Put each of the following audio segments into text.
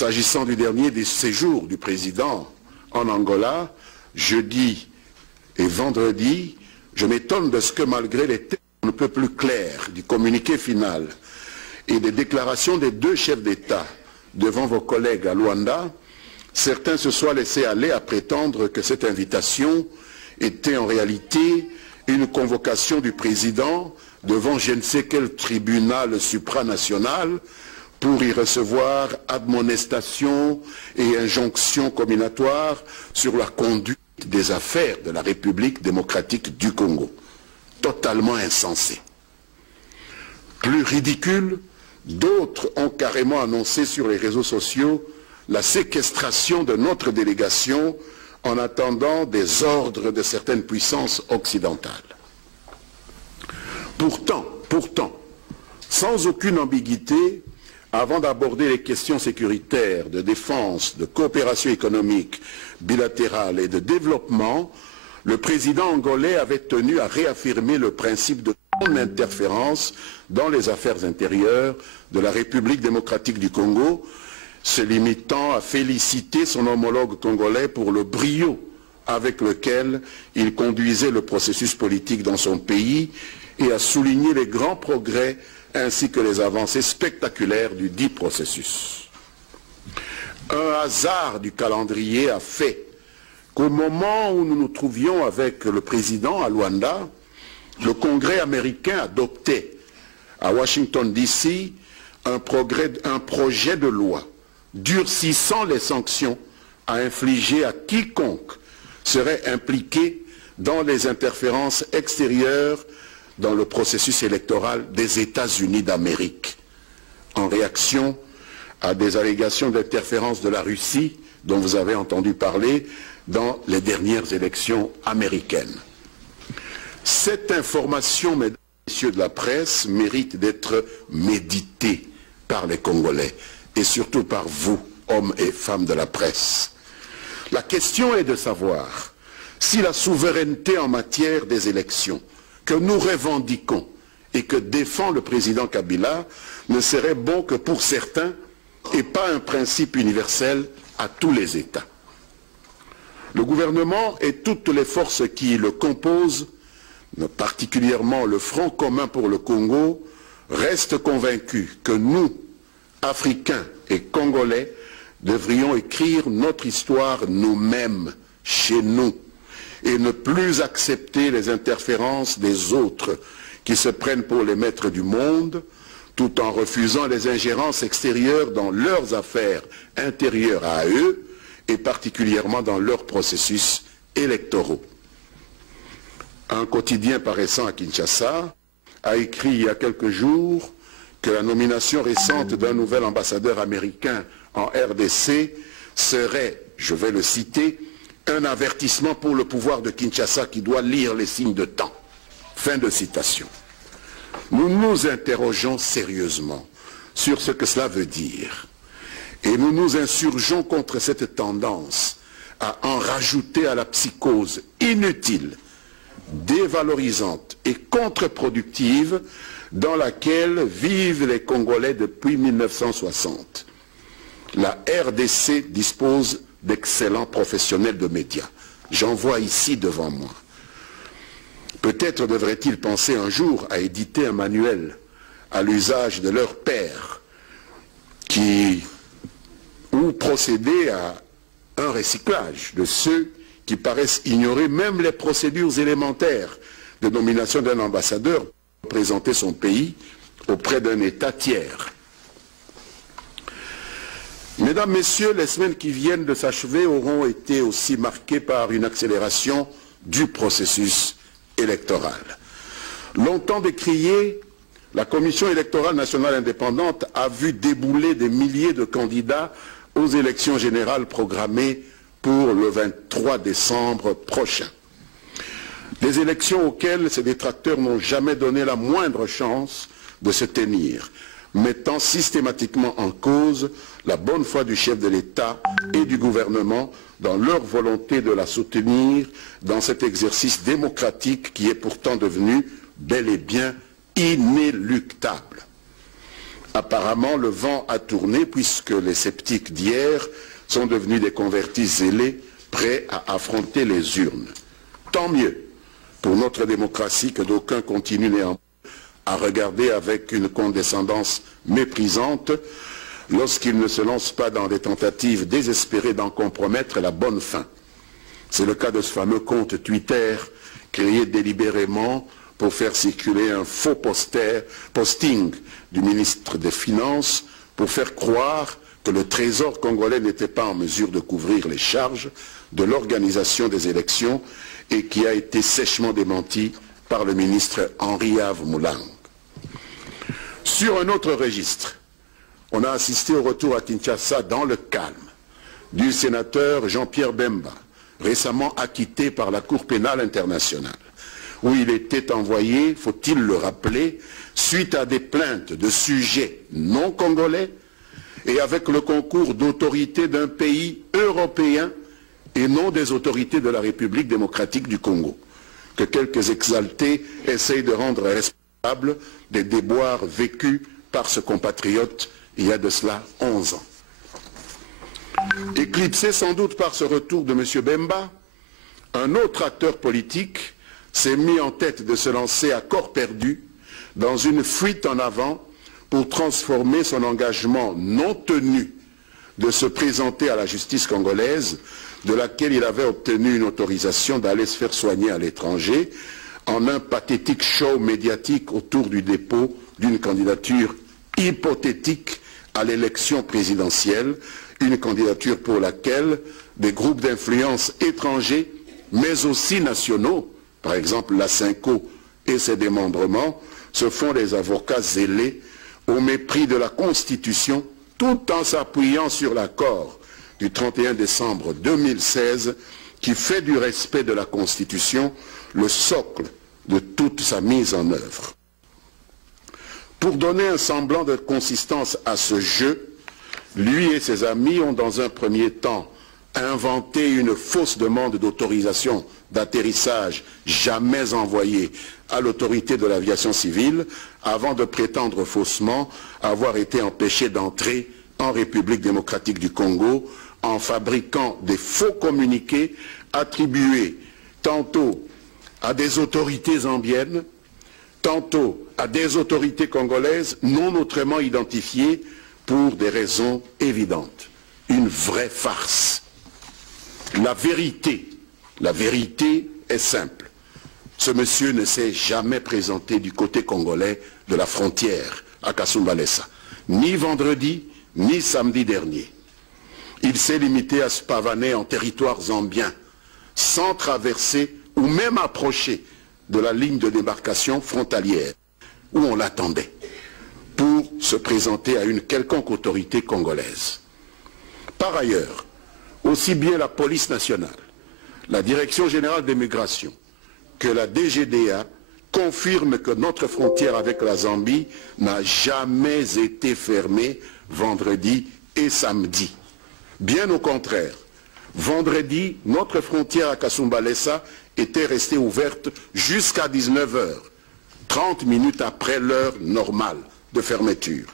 S'agissant du dernier des séjours du président en Angola, jeudi et vendredi, je m'étonne de ce que malgré les termes un peu plus clairs du communiqué final et des déclarations des deux chefs d'État devant vos collègues à Luanda, certains se soient laissés aller à prétendre que cette invitation était en réalité une convocation du président devant je ne sais quel tribunal supranational pour y recevoir admonestation et injonction comminatoire sur la conduite des affaires de la République démocratique du Congo. Totalement insensé. Plus ridicule, d'autres ont carrément annoncé sur les réseaux sociaux la séquestration de notre délégation en attendant des ordres de certaines puissances occidentales. Pourtant, sans aucune ambiguïté, avant d'aborder les questions sécuritaires, de défense, de coopération économique, bilatérale et de développement, le président angolais avait tenu à réaffirmer le principe de non-interférence dans les affaires intérieures de la République démocratique du Congo, se limitant à féliciter son homologue congolais pour le brio avec lequel il conduisait le processus politique dans son pays et à souligner les grands progrès ainsi que les avancées spectaculaires du dit processus. Un hasard du calendrier a fait qu'au moment où nous nous trouvions avec le président à Luanda, le Congrès américain adoptait à Washington DC un projet de loi durcissant les sanctions à infliger à quiconque serait impliqué dans les interférences extérieures dans le processus électoral des États-Unis d'Amérique, en réaction à des allégations d'interférence de la Russie dont vous avez entendu parler dans les dernières élections américaines. Cette information, mesdames et messieurs de la presse, mérite d'être méditée par les Congolais et surtout par vous, hommes et femmes de la presse. La question est de savoir si la souveraineté en matière des élections que nous revendiquons et que défend le président Kabila ne serait bon que pour certains et pas un principe universel à tous les États. Le gouvernement et toutes les forces qui le composent, particulièrement le Front commun pour le Congo, restent convaincus que nous, Africains et Congolais, devrions écrire notre histoire nous-mêmes, chez nous, et ne plus accepter les interférences des autres qui se prennent pour les maîtres du monde, tout en refusant les ingérences extérieures dans leurs affaires intérieures à eux, et particulièrement dans leurs processus électoraux. Un quotidien paraissant à Kinshasa a écrit il y a quelques jours que la nomination récente d'un nouvel ambassadeur américain en RDC serait, je vais le citer, un avertissement pour le pouvoir de Kinshasa qui doit lire les signes de temps. Fin de citation. Nous nous interrogeons sérieusement sur ce que cela veut dire. Et nous nous insurgeons contre cette tendance à en rajouter à la psychose inutile, dévalorisante et contre-productive dans laquelle vivent les Congolais depuis 1960. La RDC dispose d'excellents professionnels de médias. J'en vois ici devant moi. Peut-être devraient-ils penser un jour à éditer un manuel à l'usage de leur père ou procéder à un recyclage de ceux qui paraissent ignorer même les procédures élémentaires de nomination d'un ambassadeur pour représenter son pays auprès d'un État tiers. Mesdames, Messieurs, les semaines qui viennent de s'achever auront été aussi marquées par une accélération du processus électoral. Longtemps décriée, la Commission électorale nationale indépendante a vu débouler des milliers de candidats aux élections générales programmées pour le 23 décembre prochain. Des élections auxquelles ces détracteurs n'ont jamais donné la moindre chance de se tenir, mettant systématiquement en cause la bonne foi du chef de l'État et du gouvernement dans leur volonté de la soutenir dans cet exercice démocratique qui est pourtant devenu bel et bien inéluctable. Apparemment, le vent a tourné puisque les sceptiques d'hier sont devenus des convertis zélés prêts à affronter les urnes. Tant mieux pour notre démocratie que d'aucuns continuent néanmoins à regarder avec une condescendance méprisante lorsqu'ils ne se lancent pas dans des tentatives désespérées d'en compromettre la bonne fin. C'est le cas de ce fameux compte Twitter créé délibérément pour faire circuler un faux posting du ministre des Finances pour faire croire que le Trésor congolais n'était pas en mesure de couvrir les charges de l'organisation des élections et qui a été sèchement démenti par le ministre Henri-Yves Moulang. Sur un autre registre, on a assisté au retour à Kinshasa dans le calme du sénateur Jean-Pierre Bemba, récemment acquitté par la Cour pénale internationale, où il était envoyé, faut-il le rappeler, suite à des plaintes de sujets non congolais et avec le concours d'autorités d'un pays européen et non des autorités de la République démocratique du Congo, que quelques exaltés essayent de rendre responsables des déboires vécus par ce compatriote il y a de cela 11 ans. Éclipsé sans doute par ce retour de M. Bemba, un autre acteur politique s'est mis en tête de se lancer à corps perdu dans une fuite en avant pour transformer son engagement non tenu de se présenter à la justice congolaise, de laquelle il avait obtenu une autorisation d'aller se faire soigner à l'étranger, en un pathétique show médiatique autour du dépôt d'une candidature hypothétique à l'élection présidentielle, une candidature pour laquelle des groupes d'influence étrangers, mais aussi nationaux, par exemple la Cinco et ses démembrements, se font des avocats zélés au mépris de la Constitution, tout en s'appuyant sur l'accord du 31 décembre 2016 qui fait du respect de la Constitution le socle de toute sa mise en œuvre. Pour donner un semblant de consistance à ce jeu, lui et ses amis ont dans un premier temps inventé une fausse demande d'autorisation d'atterrissage jamais envoyée à l'autorité de l'aviation civile avant de prétendre faussement avoir été empêchés d'entrer en République démocratique du Congo en fabriquant des faux communiqués attribués tantôt à des autorités zambiennes, tantôt à des autorités congolaises non autrement identifiées pour des raisons évidentes. Une vraie farce. La vérité est simple. Ce monsieur ne s'est jamais présenté du côté congolais de la frontière à Kasumbalesa, ni vendredi, ni samedi dernier. Il s'est limité à se pavaner en territoire zambien, sans traverser ou même approcher de la ligne de démarcation frontalière, où on l'attendait, pour se présenter à une quelconque autorité congolaise. Par ailleurs, aussi bien la police nationale, la Direction générale des migrations, que la DGDA confirment que notre frontière avec la Zambie n'a jamais été fermée vendredi et samedi. Bien au contraire, vendredi, notre frontière à Kasumbalesa était restée ouverte jusqu'à 19 h, 30 minutes après l'heure normale de fermeture.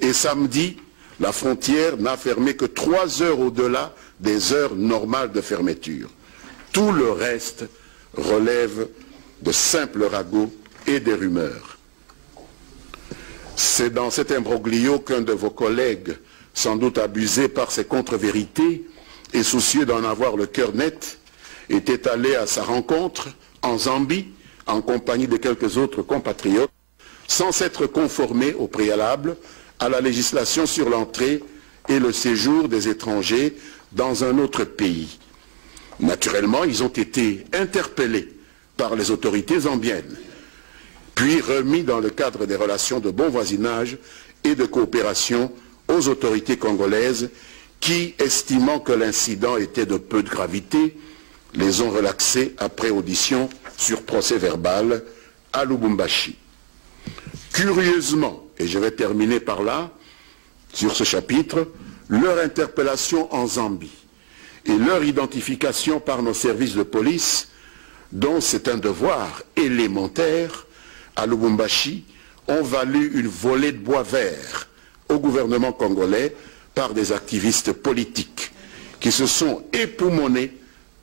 Et samedi, la frontière n'a fermé que 3 heures au-delà des heures normales de fermeture. Tout le reste relève de simples ragots et des rumeurs. C'est dans cet imbroglio qu'un de vos collègues, sans doute abusé par ses contre-vérités et soucieux d'en avoir le cœur net, était allé à sa rencontre en Zambie, en compagnie de quelques autres compatriotes, sans s'être conformé au préalable à la législation sur l'entrée et le séjour des étrangers dans un autre pays. Naturellement, ils ont été interpellés par les autorités zambiennes, puis remis dans le cadre des relations de bon voisinage et de coopération aux autorités congolaises qui, estimant que l'incident était de peu de gravité, les ont relaxés après audition sur procès verbal à Lubumbashi. Curieusement, et je vais terminer par là, sur ce chapitre, leur interpellation en Zambie et leur identification par nos services de police, dont c'est un devoir élémentaire à Lubumbashi, ont valu une volée de bois vert au gouvernement congolais par des activistes politiques qui se sont époumonés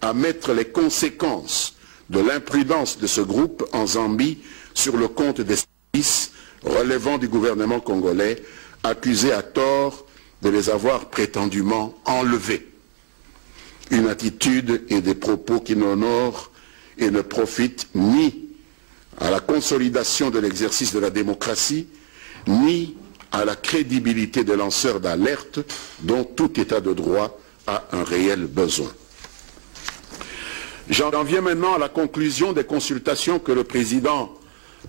à mettre les conséquences de l'imprudence de ce groupe en Zambie sur le compte des services relevant du gouvernement congolais, accusés à tort de les avoir prétendument enlevés. Une attitude et des propos qui n'honorent et ne profitent ni à la consolidation de l'exercice de la démocratie, ni à la crédibilité des lanceurs d'alerte dont tout État de droit a un réel besoin. J'en viens maintenant à la conclusion des consultations que le président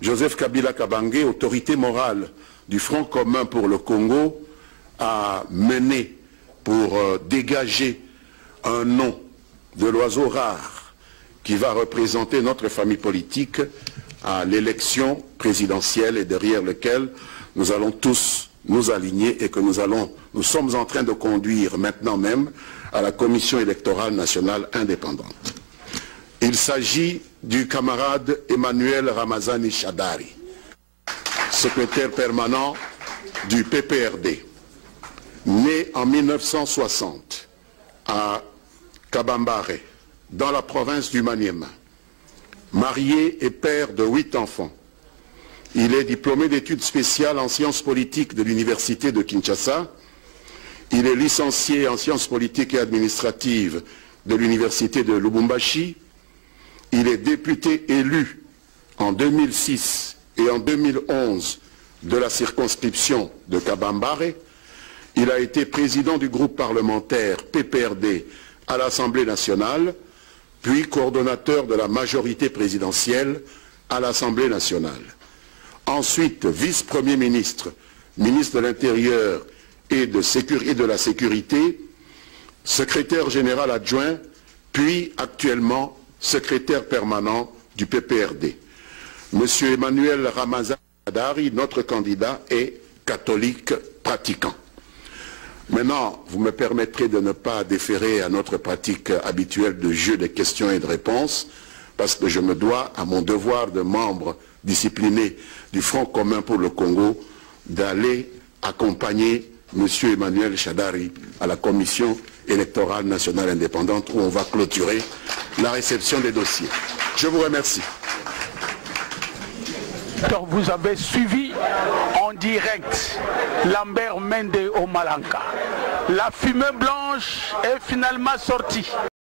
Joseph Kabila Kabange, autorité morale du Front commun pour le Congo, a menées pour dégager un nom de l'oiseau rare qui va représenter notre famille politique à l'élection présidentielle et derrière lequel nous allons tous nous aligner et que nous sommes en train de conduire maintenant même à la Commission électorale nationale indépendante. Il s'agit du camarade Emmanuel Ramazani Shadari, secrétaire permanent du PPRD, né en 1960 à Kabambare, dans la province du Maniema, marié et père de 8 enfants. Il est diplômé d'études spéciales en sciences politiques de l'université de Kinshasa. Il est licencié en sciences politiques et administratives de l'université de Lubumbashi. Il est député élu en 2006 et en 2011 de la circonscription de Kabambare. Il a été président du groupe parlementaire PPRD à l'Assemblée nationale, puis coordonnateur de la majorité présidentielle à l'Assemblée nationale. Ensuite, vice-premier ministre, ministre de l'Intérieur et de la Sécurité, secrétaire général adjoint, puis actuellement secrétaire permanent du PPRD. Monsieur Emmanuel Ramazani Shadari, notre candidat, est catholique pratiquant. Maintenant, vous me permettrez de ne pas déférer à notre pratique habituelle de jeu de questions et de réponses, parce que je me dois à mon devoir de membre discipliné du Front commun pour le Congo d'aller accompagner M. Emmanuel Shadari à la Commission électorale nationale indépendante où on va clôturer la réception des dossiers. Je vous remercie. Donc vous avez suivi en direct Lambert Mende au Malanka. La fumée blanche est finalement sortie.